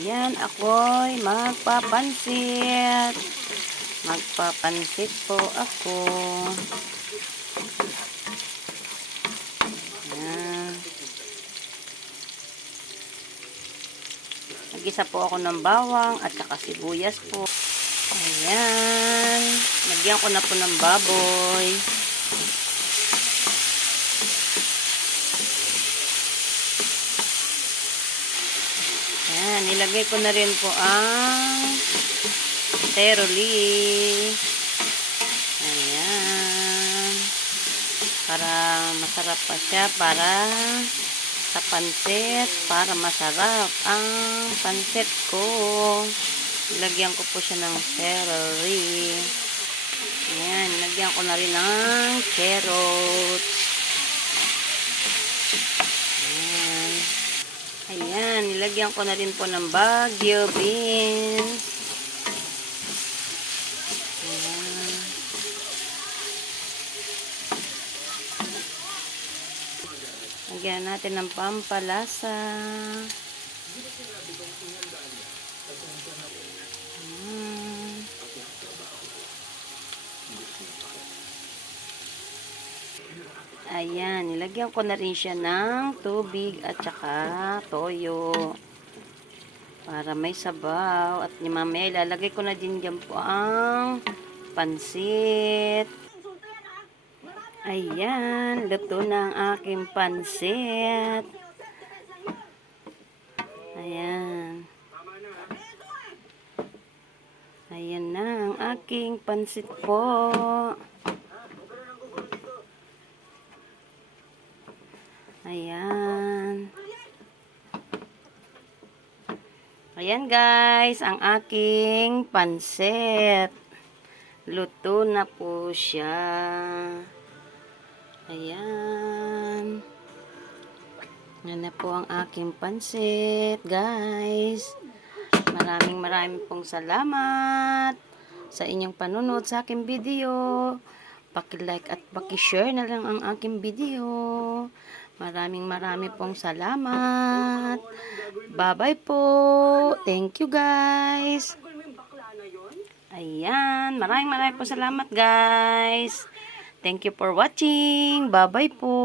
Ayan, ako'y magpapansit. Magpapansit po ako. Ayan. Nagisa po ako ng bawang at saka sibuyas po. Ayan. Nagyan ko na po ng baboy. Ayan, nilagay ko na rin po ang teroli. Ayan. Para masarap pa siya, para sa pansit, para masarap ang pansit ko. Nilagyan ko po siya ng celery. Ayan, nilagyan ko na rin ng carrots. Ayan. Ayan, nilagyan ko na rin po ng bagyo beans. Ayan. Lagyan natin ng pampalasa. Ayan. Ayan, nilagyan ko na rin siya ng tubig at saka toyo. Para may sabaw. At ni mamaya, ilalagay ko na din dyan po ang pansit. Ayan, luto na ang aking pansit. Ayan. Ayan na ang aking pansit po. Ayan. Ayan guys, ang aking pansit. Luto na po siya. Ayan. Yan na po ang aking pansit, guys. Maraming maraming pong salamat sa inyong panunod sa aking video. Paki-like at paki-share na lang ang aking video. Maraming maraming pong salamat. Bye-bye po. Thank you, guys. Ayan. Maraming maraming po salamat, guys. Thank you for watching. Bye-bye po.